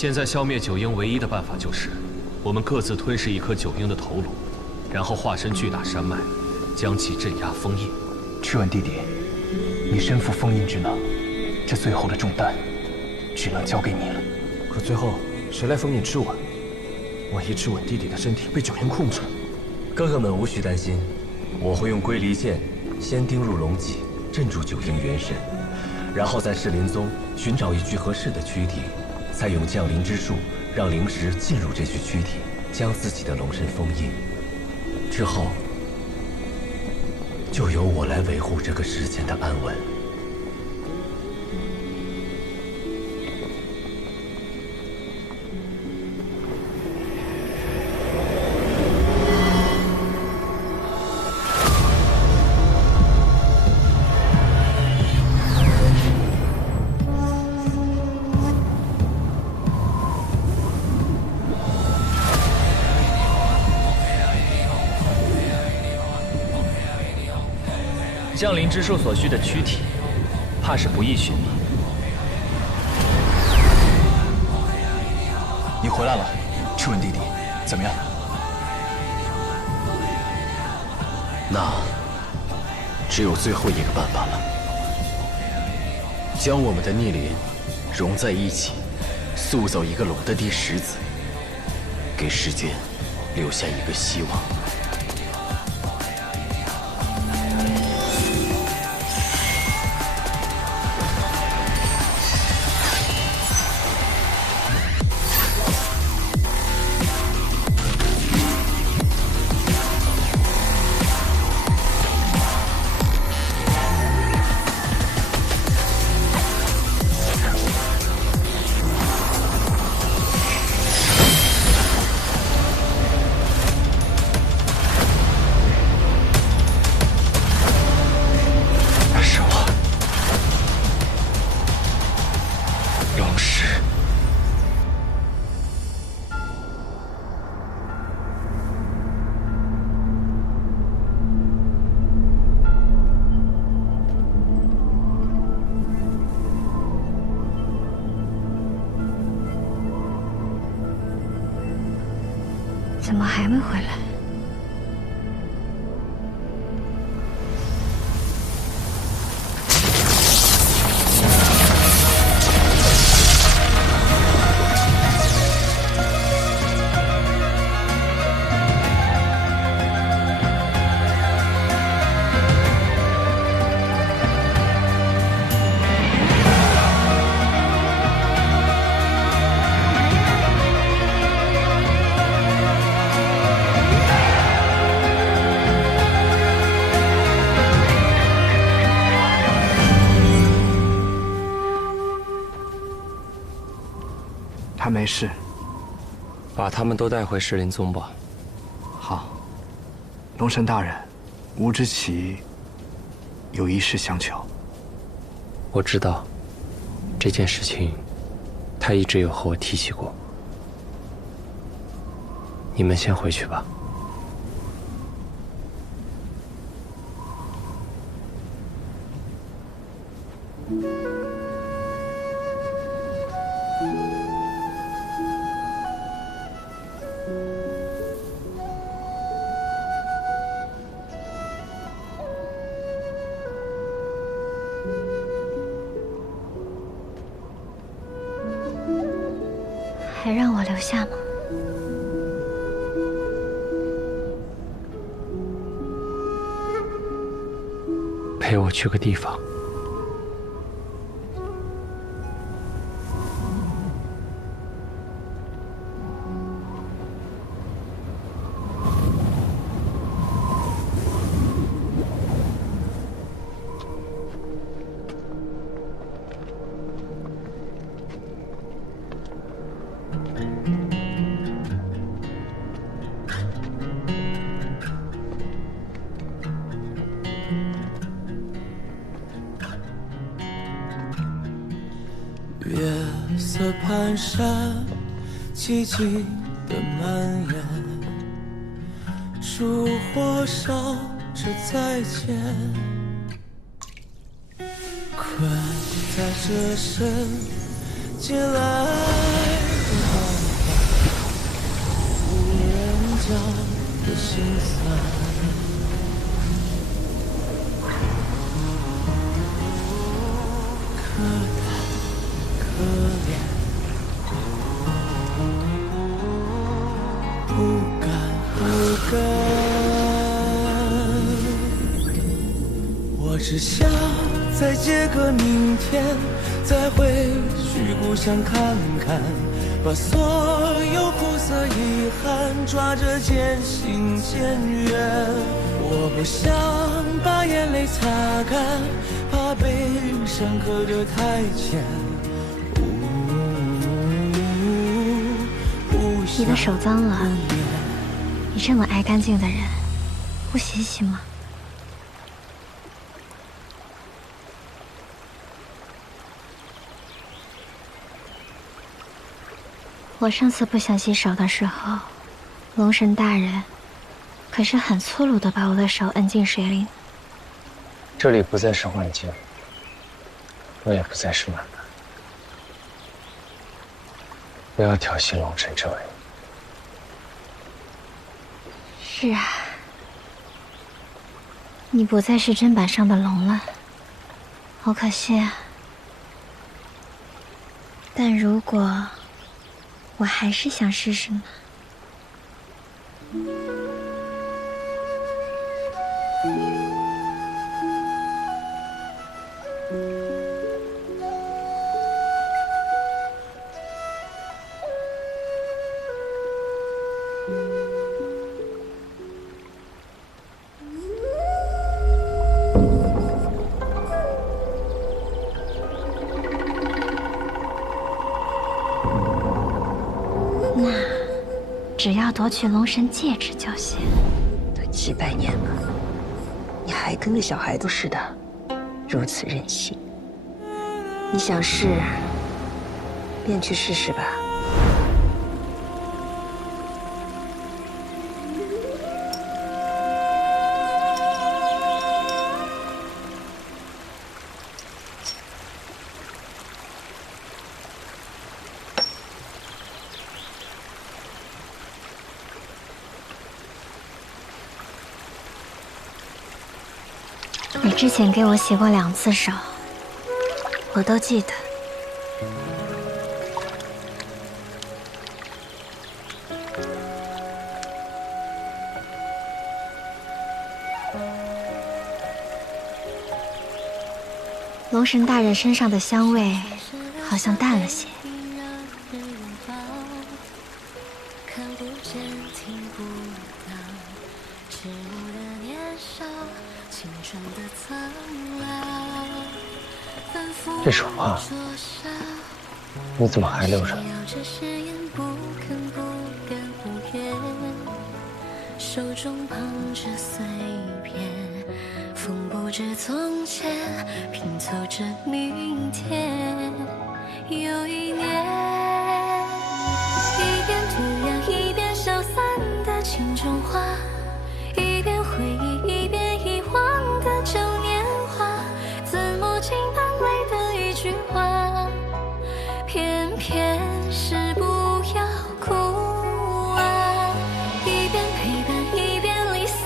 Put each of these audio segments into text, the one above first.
现在消灭九婴唯一的办法就是，我们各自吞噬一颗九婴的头颅，然后化身巨大山脉，将其镇压封印。赤吻弟弟，你身负封印之能，这最后的重担，只能交给你了。可最后谁来封印赤吻？万一赤吻弟弟的身体被九婴控制，哥哥们无需担心，我会用龟离剑先钉入龙脊，镇住九婴元神，然后在噬灵宗寻找一具合适的躯体。 再用降临之术，让灵石进入这具躯体，将自己的龙身封印。之后，就由我来维护这个世间的安稳。降临之术所需的躯体，怕是不易寻觅。你回来了，赤吻弟弟，怎么样？那只有最后一个办法了，将我们的逆鳞融在一起，塑造一个龙的第10子，给世间留下一个希望。 怎么还没回来？他没事，把他们都带回噬灵宗吧。好，龙神大人，吾知其有一事相求。我知道，这件事情，他一直有和我提起过。你们先回去吧。 还让我留下吗？陪我去个地方。月色蹒跚，寂静的蔓延，烛火烧着再见，困在这深夜来小的心酸。可叹可怜，不敢不敢。我只想再借个明天，再回去故乡看看，把所有苦涩遗憾抓着渐行渐远。我不想把眼泪擦干，怕悲伤刻得太浅。你的手脏了，你这么爱干净的人，不洗洗吗？我上次不想洗手的时候，龙神大人可是很粗鲁的把我的手摁进水里。这里不再是幻境，我也不再是满满。不要挑衅龙神这位。是啊，你不再是砧板上的龙了，好可惜啊。但如果我还是想试试呢？只要夺取龙神戒指就行。都几百年了，你还跟个小孩子似的，如此任性。你想试，便去试试吧。你之前给我洗过2次手，我都记得。龙神大人身上的香味好像淡了些。这手帕，你怎么还留着？手中捧着碎片，缝补着从前，拼凑着明天。有一年，一边涂鸦一边消散的镜中花，一边回忆一边遗忘的旧年华，字幕镜般美的一句话，偏偏是不要哭啊。一边陪伴一边离散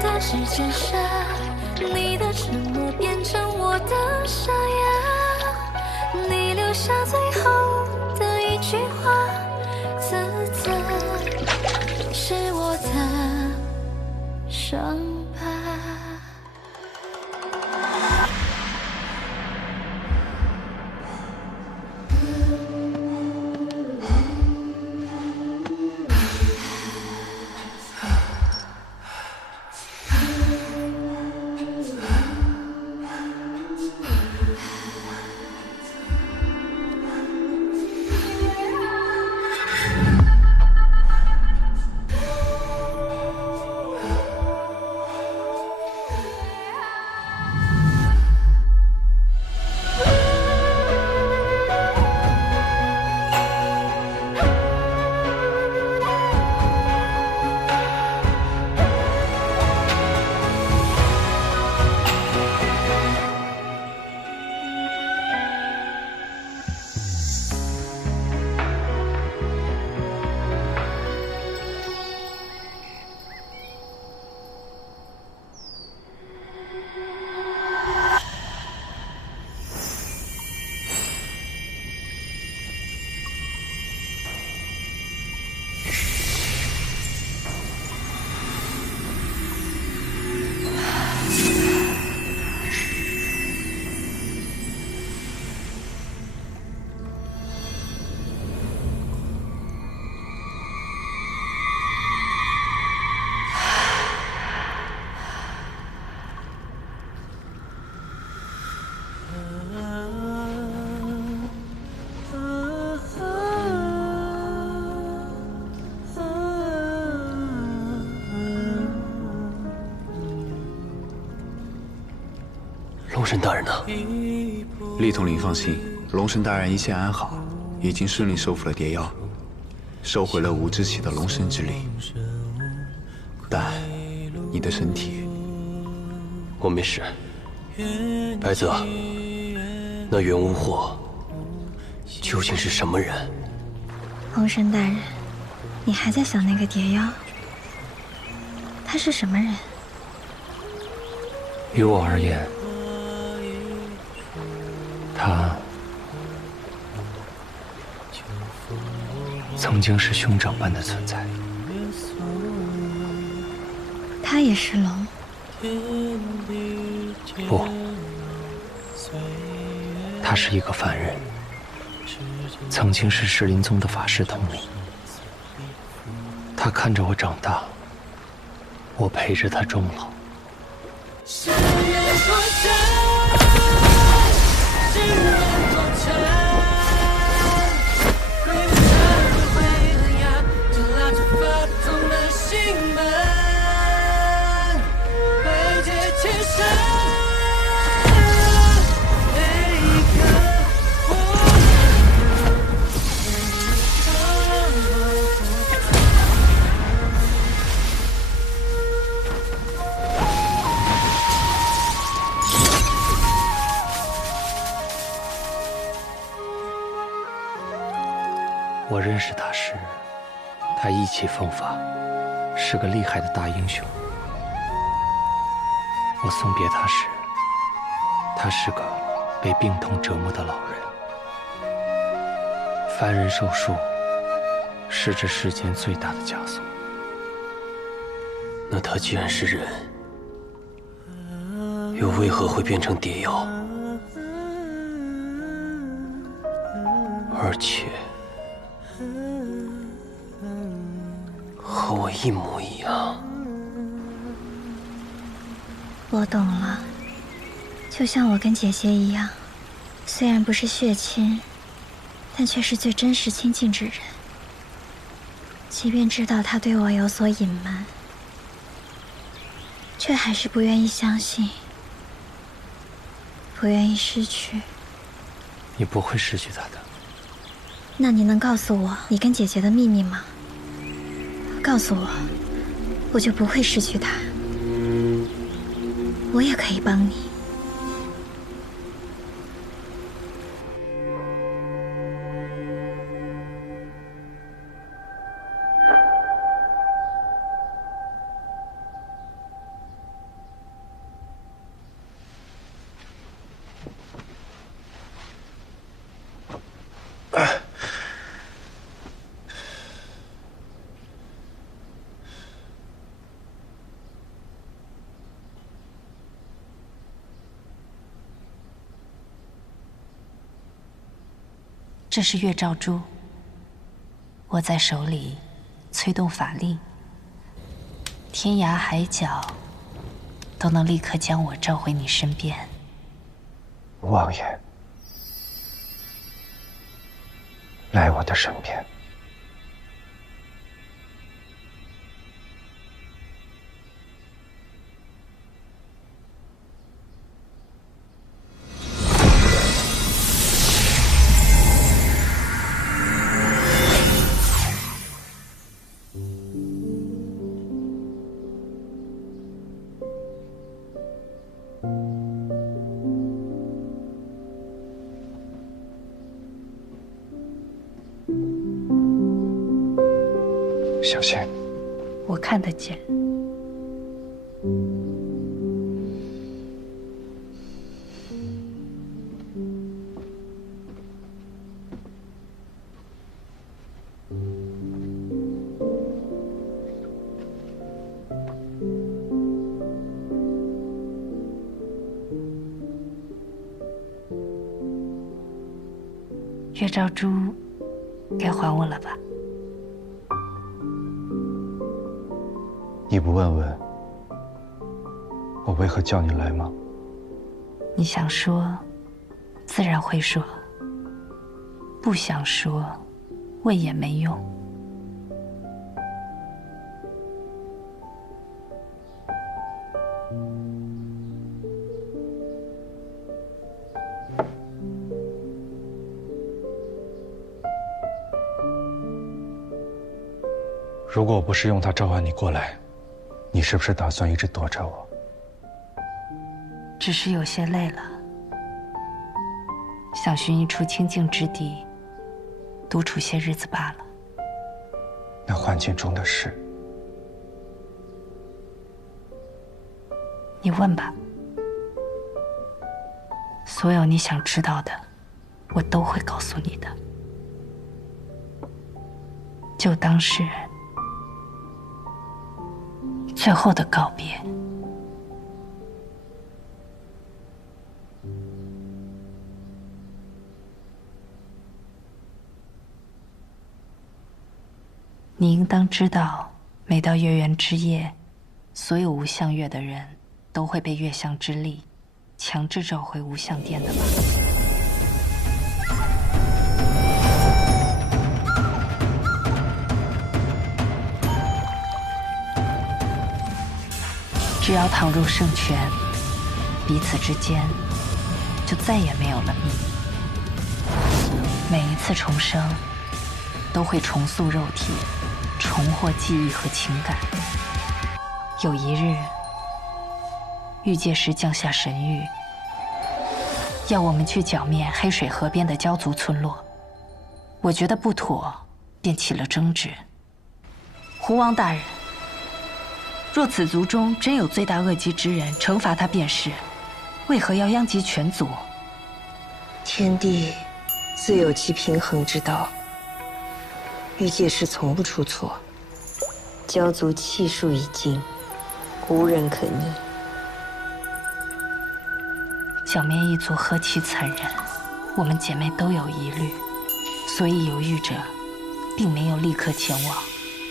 的指尖沙，你的沉默变成我的沙哑，你留下最后的一句话，自责是我的伤疤。神大人呢？厉统领放心，龙神大人一切安好，已经顺利收服了蝶妖，收回了无之起的龙神之力。但你的身体，我没事。白泽，那袁无惑究竟是什么人？龙神大人，你还在想那个蝶妖？他是什么人？于我而言，他曾经是兄长般的存在。他也是龙？不，他是一个凡人，曾经是石林宗的法师统领。他看着我长大，我陪着他终老。是人多深，是人多沉，回不去不回的呀，就拉着发痛的心门，被劫前生，每一刻我认识他时，他意气风发，是个厉害的大英雄。我送别他时，他是个被病痛折磨的老人。凡人受术，是这世间最大的枷锁。那他既然是人，又为何会变成蝶妖？而且和我一模一样。我懂了，就像我跟姐姐一样，虽然不是血亲，但却是最真实亲近之人。即便知道她对我有所隐瞒，却还是不愿意相信，不愿意失去。你不会失去他的。那你能告诉我你跟姐姐的秘密吗？告诉我，我就不会失去她。我也可以帮你。这是月照珠，握在手里，催动法力，天涯海角都能立刻将我召回你身边。王爷，来我的身边。小心！我看得见。月照珠，该还我了吧？你不问问我为何叫你来吗？你想说，自然会说；不想说，问也没用。如果我不是用它召唤你过来，你是不是打算一直躲着我？只是有些累了，想寻一处清静之地，独处些日子罢了。那幻境中的事，你问吧。所有你想知道的，我都会告诉你的。就当是最后的告别。你应当知道，每到月圆之夜，所有无相月的人都会被月相之力强制召回无相殿的吧？只要躺入圣泉，彼此之间就再也没有了秘密。每一次重生，都会重塑肉体，重获记忆和情感。有一日，玉界师降下神谕，要我们去剿灭黑水河边的蛟族村落。我觉得不妥，便起了争执。胡王大人，若此族中真有罪大恶极之人，惩罚他便是，为何要殃及全族？天地自有其平衡之道，玉界师从不出错。蛟族气数已尽，无人可逆。剿灭一族何其残忍，我们姐妹都有疑虑，所以犹豫着，并没有立刻前往。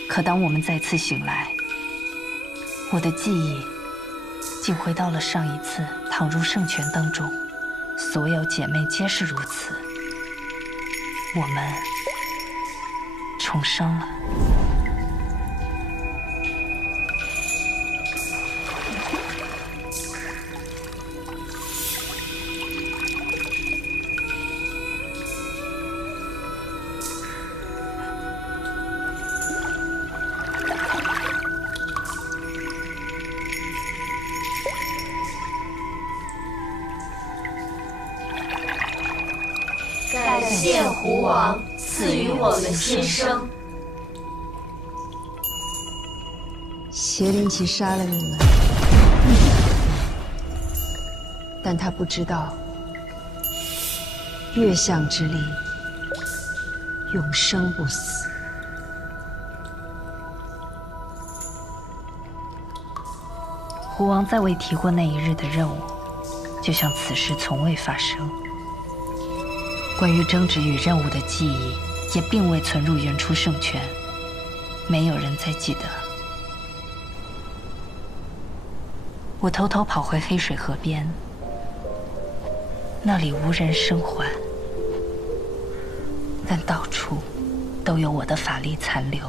可当我们再次醒来，我的记忆竟回到了上一次躺入圣泉当中，所有姐妹皆是如此。我们重生了。感谢胡王赐予我们新生。邪灵旗杀了你们，但他不知道，月相之力永生不死。胡王再未提过那一日的任务，就像此事从未发生。关于争执与任务的记忆，也并未存入原初圣泉，没有人再记得。我偷偷跑回黑水河边，那里无人生还，但到处都有我的法力残留。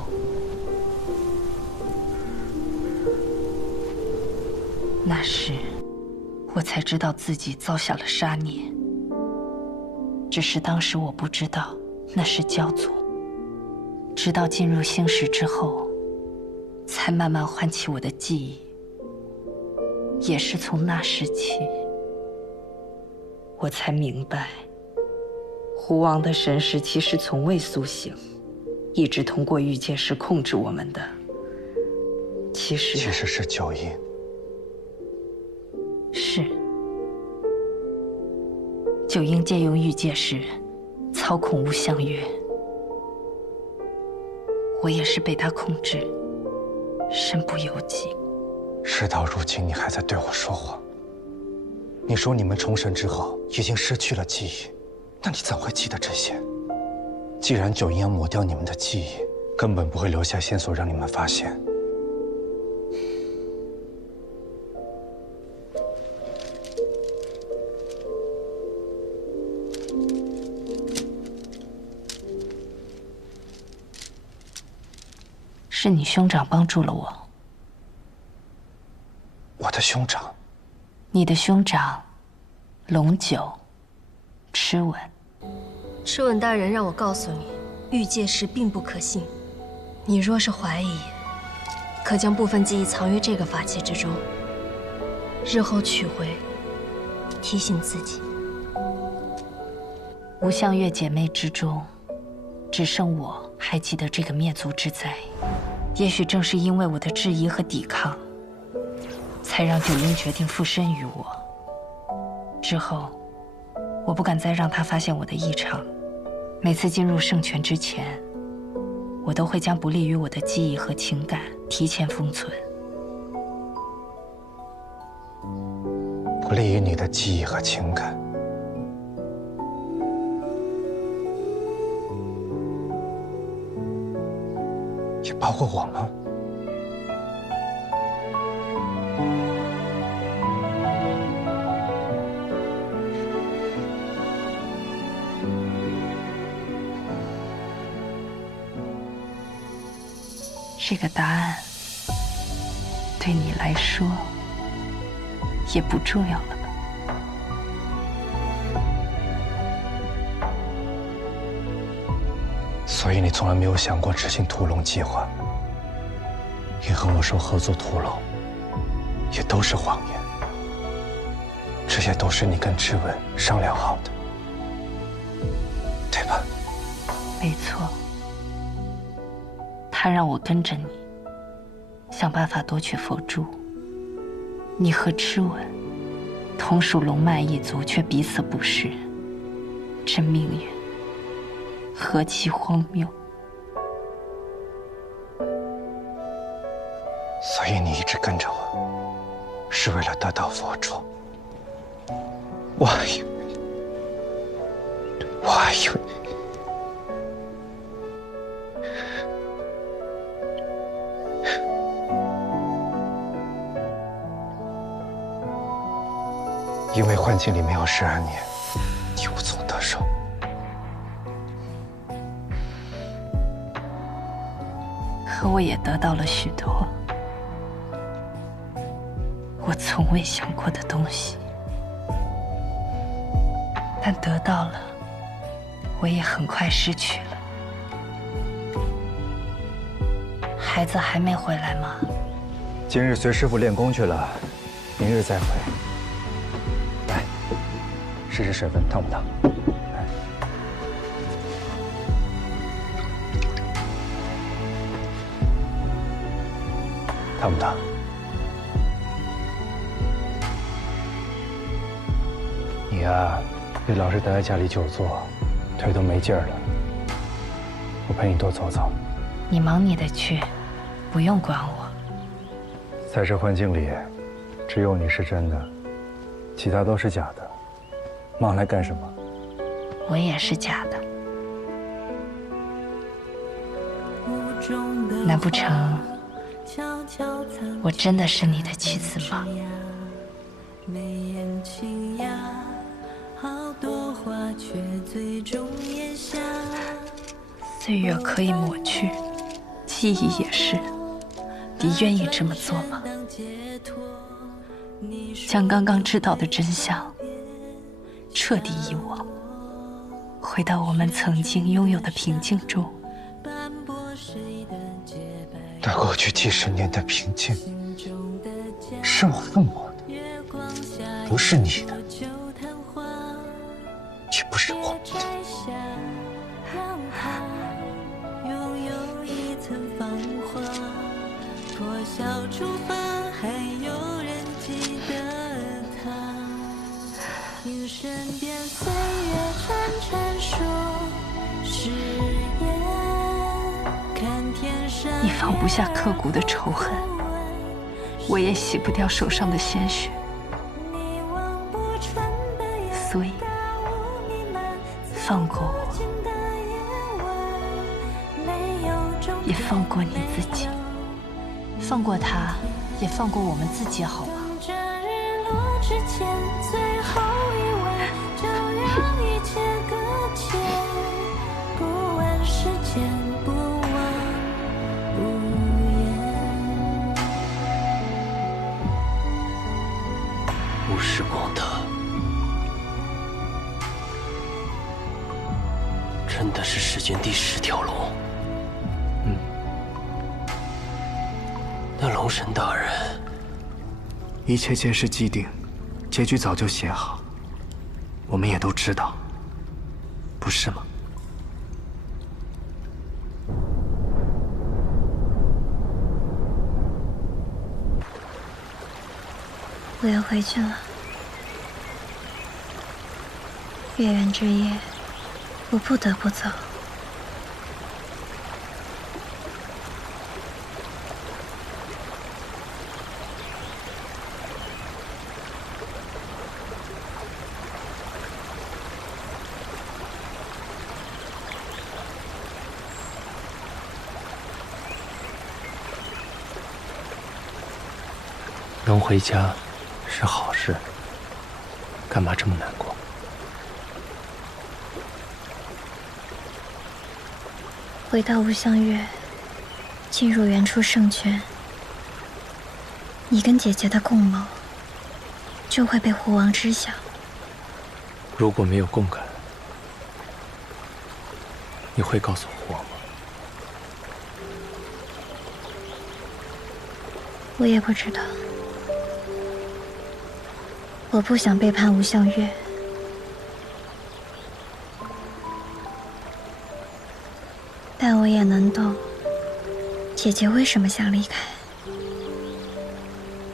那时，我才知道自己遭下了杀孽。只是当时我不知道那是蛟族，直到进入星石之后，才慢慢唤起我的记忆。也是从那时起，我才明白，胡王的神识其实从未苏醒，一直通过玉界师控制我们的。其实是九阴。是。九阴借用玉界时，操控无相月。我也是被他控制，身不由己。事到如今，你还在对我说谎。你说你们重生之后已经失去了记忆，那你怎会记得这些？既然九阴要抹掉你们的记忆，根本不会留下线索让你们发现。是你兄长帮助了我。我的兄长？你的兄长，龙九，螭吻。螭吻大人让我告诉你，玉界师并不可信。你若是怀疑，可将部分记忆藏于这个法器之中，日后取回，提醒自己。无相月姐妹之中，只剩我还记得这个灭族之灾。也许正是因为我的质疑和抵抗，才让九婴决定附身于我。之后，我不敢再让他发现我的异常。每次进入圣泉之前，我都会将不利于我的记忆和情感提前封存。不利于你的记忆和情感，也包括我吗？这个答案对你来说也不重要了吧？所以你从来没有想过执行屠龙计划，也和我说合作屠龙，也都是谎言。这些都是你跟芷文商量好的，对吧？没错。他让我跟着你，想办法夺取佛珠。你和芷文同属龙脉一族，却彼此不识，这命运何其荒谬！所以你一直跟着我，是为了得到佛珠。我还以为。因为幻境里没有12年，你无从得手。可我也得到了许多我从未想过的东西，但得到了，我也很快失去了。孩子还没回来吗？今日随师傅练功去了，明日再回。来，试试水分烫不烫？烫不烫？你呀，别老是待在家里久坐，腿都没劲儿了。我陪你多走走。你忙你的去，不用管我。在这幻境里，只有你是真的，其他都是假的。忙来干什么？我也是假的。难不成我真的是你的妻子吗？岁月可以抹去，记忆也是。你愿意这么做吗？将刚刚知道的真相彻底遗忘，回到我们曾经拥有的平静中。那过去几十年的平静，是我父母的，不是你的，也不是我的。你放不下刻骨的仇恨，我也洗不掉手上的鲜血，所以放过我，也放过你自己，放过他，也放过我们自己，好吗？无视光德，真的是世间第10条龙。龙神大人，一切皆是既定，结局早就写好，我们也都知道，不是吗？我要回去了。月圆之夜，我不得不走。能回家是好事，干嘛这么难过？回到无相月，进入原初圣泉，你跟姐姐的共谋就会被狐王知晓。如果没有共感，你会告诉狐王吗？我也不知道。我不想背叛无相月。但我也能懂，姐姐为什么想离开。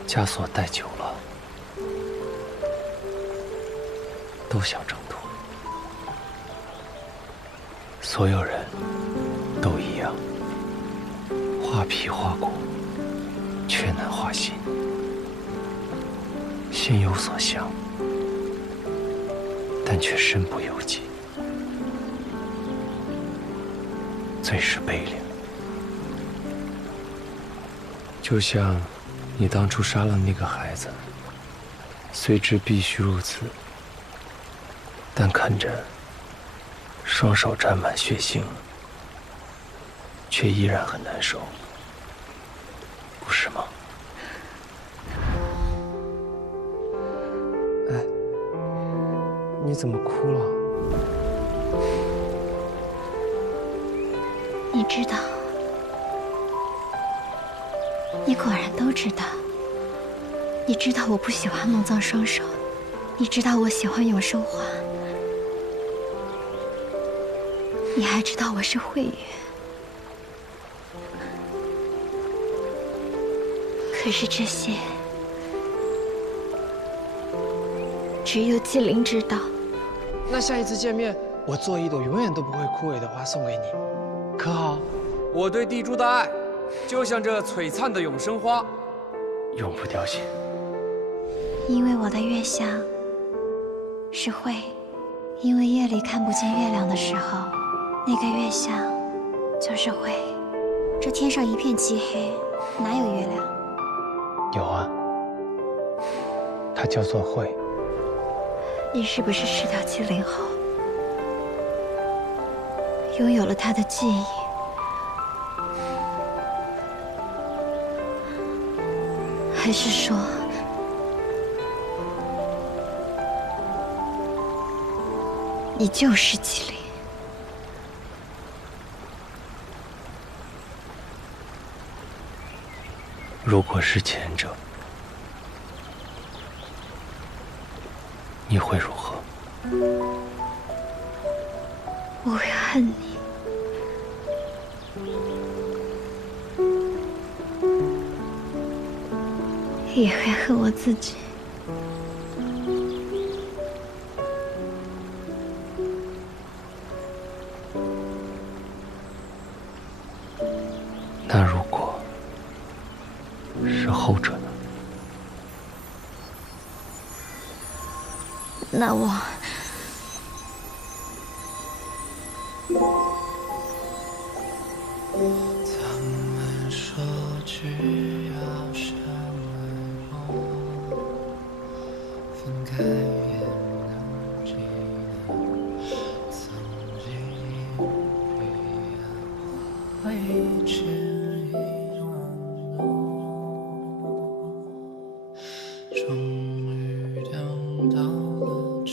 枷锁戴久了，都想挣脱。所有人都一样，画皮画骨，却难画心。心有所向，但却身不由己。最是悲凉。就像你当初杀了那个孩子，虽知必须如此，但看着双手沾满血腥，却依然很难受，不是吗？哎，你怎么哭了？你知道，你果然都知道。你知道我不喜欢梦葬双手，你知道我喜欢永生花，你还知道我是慧月。可是这些，只有纪灵知道。那下一次见面，我做一朵永远都不会枯萎的花送给你。可好？我对地珠的爱，就像这璀璨的永生花，永不凋谢。因为我的月相是慧，因为夜里看不见月亮的时候，那个月相就是慧。这天上一片漆黑，哪有月亮？有啊，它叫做慧。你是不是失掉纪灵后，拥有了他的记忆？还是说，你就是纪灵？如果是前者，你会如何？我会恨你。也会恨我自己。那如果是后者呢？那我终于等到了这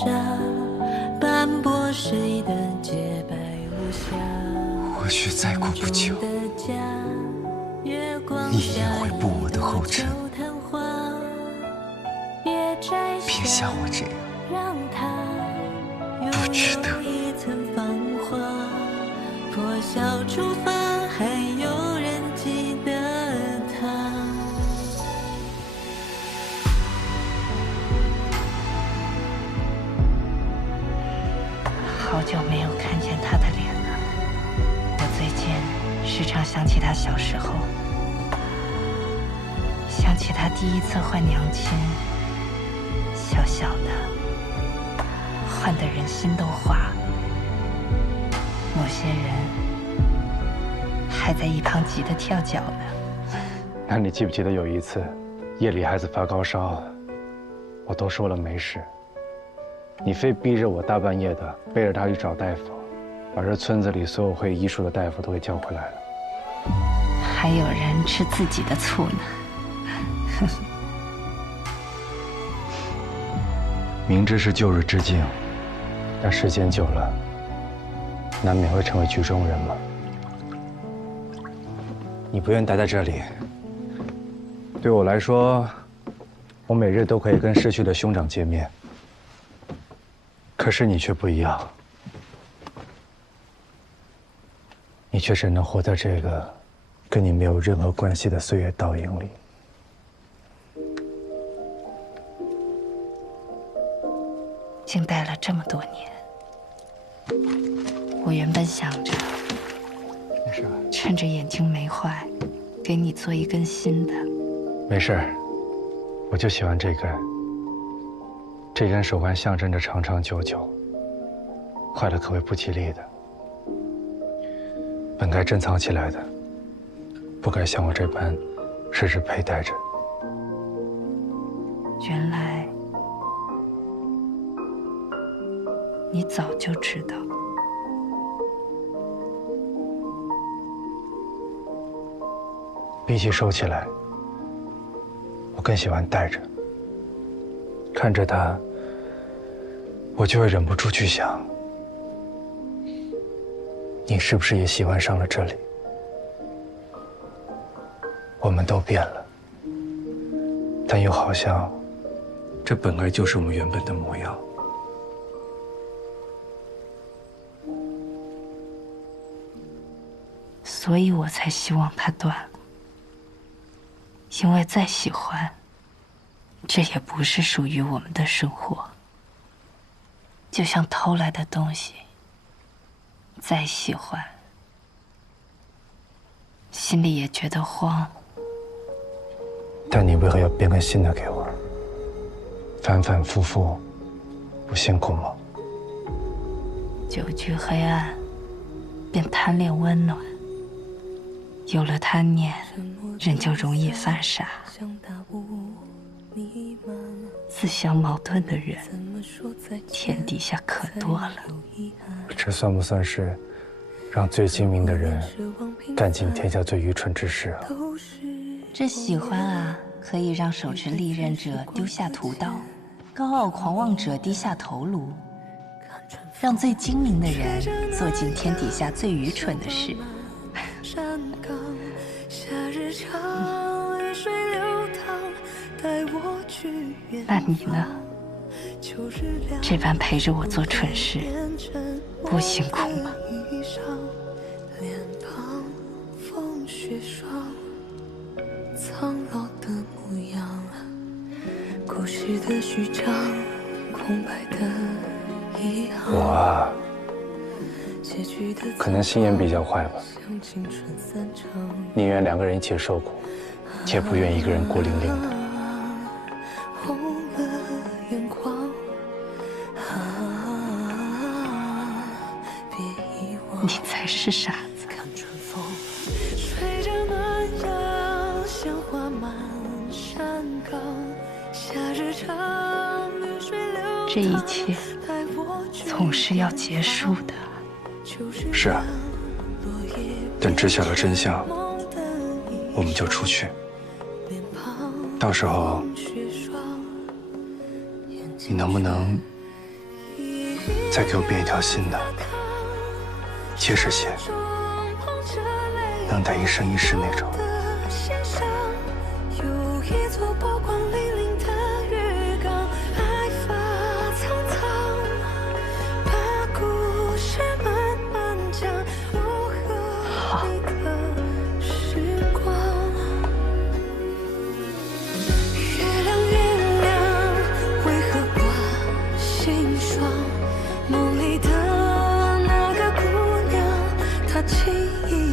下，斑驳谁的洁白无瑕。或许再过不久，你也会步我的后尘。别像我这样，不值得。破晓出发，还有人记得他。好久没有看见他的脸了。我最近时常想起他小时候，想起他第一次换娘亲，小小的，换得人心都化。某些人还在一旁急得跳脚呢。那你记不记得有一次，夜里孩子发高烧，我都说了没事，你非逼着我大半夜的背着他去找大夫，把这村子里所有会医术的大夫都给叫回来了。还有人吃自己的醋呢。明知是旧日之境，但时间久了，难免会成为局中人嘛。你不愿待在这里，对我来说，我每日都可以跟逝去的兄长见面。可是你却不一样，你却只能活在这个跟你没有任何关系的岁月倒影里。静待了这么多年，我原本想着，趁着眼睛没坏，给你做一根新的。没事，我就喜欢这根。这根手环象征着长长久久，坏了可谓不吉利的。本该珍藏起来的，不该像我这般时时佩戴着。原来你早就知道。比起收起来，我更喜欢戴着。看着它，我就会忍不住去想，你是不是也喜欢上了这里？我们都变了，但又好像这本来就是我们原本的模样。所以我才希望它断了，因为再喜欢，这也不是属于我们的生活。就像偷来的东西，再喜欢，心里也觉得慌。但你为何要编个新的给我？反反复复，不辛苦吗？久居黑暗，便贪恋温暖。有了贪念，人就容易犯傻。自相矛盾的人，天底下可多了。这算不算是让最精明的人干尽天下最愚蠢之事啊？这喜欢啊，可以让手持利刃者丢下屠刀，高傲狂妄者低下头颅，让最精明的人做尽天底下最愚蠢的事。那你呢？这般陪着我做蠢事，不辛苦吗？我啊，可能心眼比较坏吧，宁愿两个人一起受苦，也不愿一个人孤零零的。你才是傻子。这一切总是要结束的。是啊，等知晓了真相，我们就出去。到时候，你能不能再给我编一条新的，结实些，能戴一生一世那种。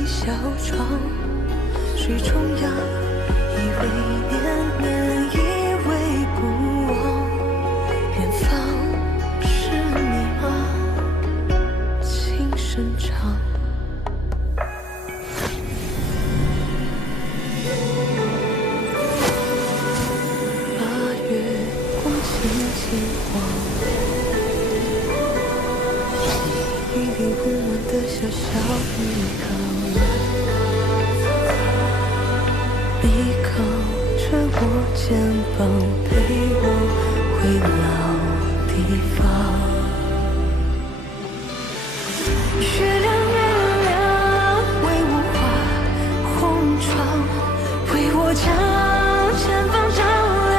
小床，水中央，以为念念，以为不忘。远方是你吗？轻声唱。把月光轻轻晃，一粒温暖的小小依靠。你靠着我肩膀，陪我回老地方。月亮月亮，为我画红窗，为我将前方照亮。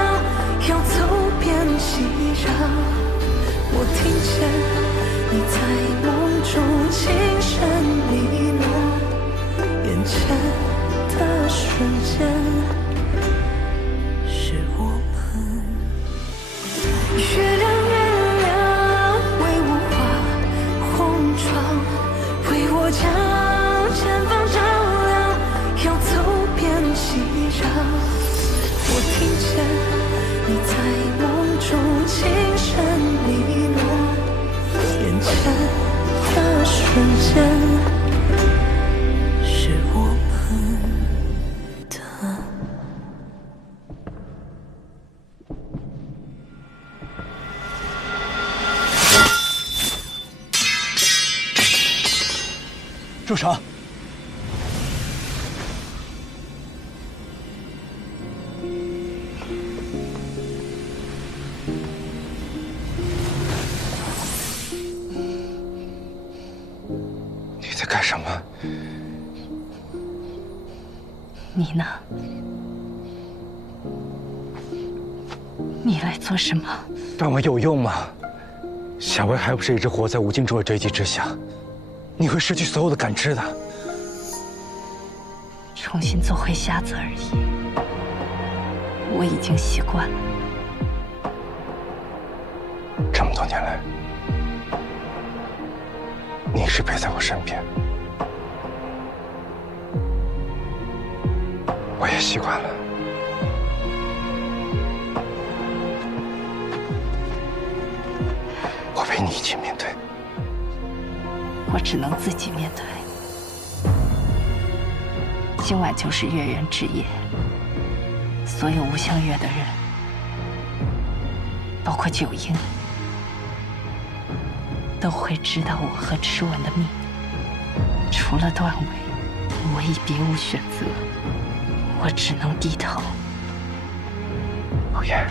要走遍熙攘，我听见你在梦中轻声呢喃，眼前。的瞬间，是我们。月亮月亮，为我画红窗，为我将前方照亮。要走遍熙攘，我听见你在梦中轻声呢喃，眼前的瞬间。住手！你在干什么？你呢？你来做什么？但我有用吗？夏薇还不是一直活在无尽中的追击之下。你会失去所有的感知的。重新做回瞎子而已，我已经习惯了。这么多年来，你一直陪在我身边，我也习惯了。我陪你一起面对。我只能自己面对。今晚就是月圆之夜，所有无相月的人，包括九婴，都会知道我和螭吻的秘密。除了段伟，我已别无选择，我只能低头。陆言，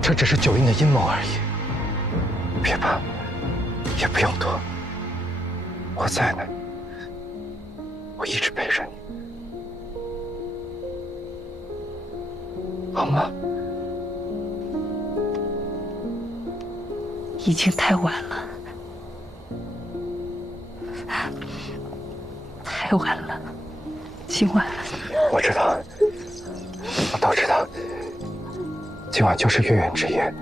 这只是九婴的阴谋而已，别怕，也不用躲。我在呢，我一直陪着你，好吗？已经太晚了，太晚了。今晚，我知道，我都知道。今晚就是月圆之夜，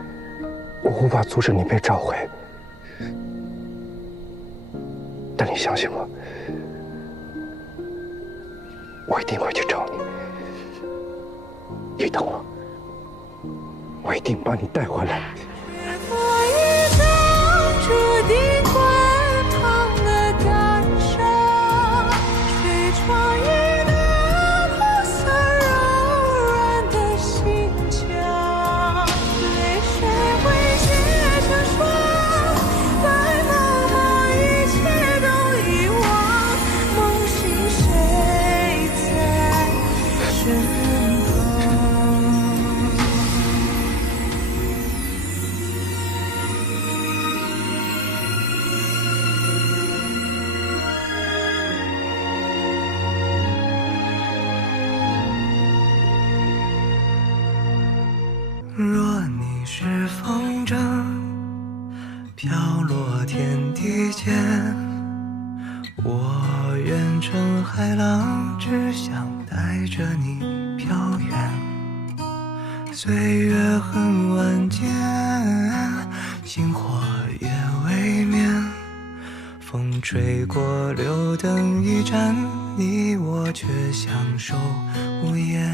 我无法阻止你被召回。但你相信我，我一定会去找你。你等我，我一定把你带回来。遇见。我愿成海浪，只想带着你飘远。岁月很晚间，星火也未眠。风吹过，留灯一盏，你我却相守无言。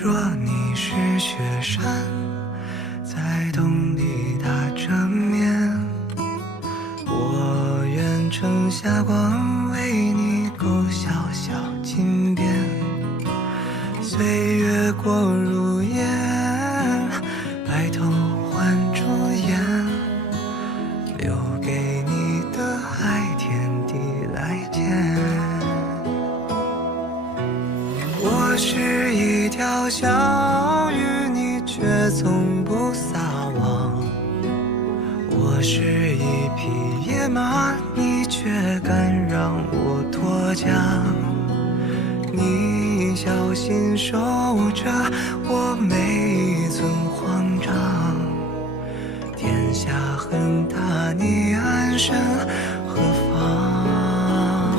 若你是雪山，在洞里打着面，我愿盛霞光，为你勾小小金边。岁月过如烟，白头换朱颜，留给你的爱，天地来见。我是一条小鱼，你却从不撒网。我是一匹野马，你却敢让我脱缰。你小心守着我每一寸慌张。天下很大，你安身何方？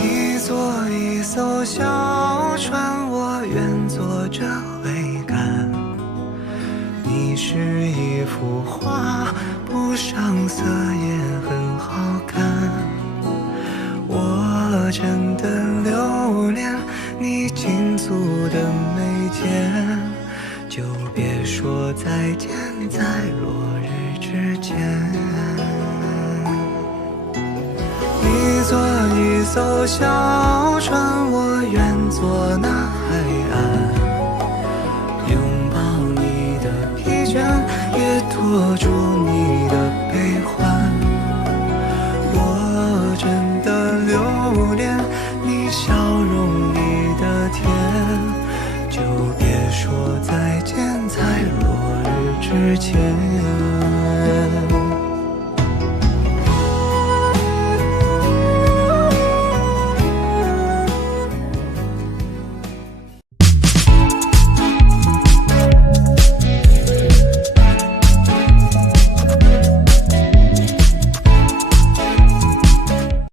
你做一艘小船，我愿做这桅杆。你是一幅画，不上色也很好看。我真的留恋你金足的眉间，就别说再见，在落日之前。你做一艘小船，我愿做那海岸，拥抱你的疲倦，也拖住你的悲欢。我真的留恋你笑容里的甜，就别说再见，在落日之前。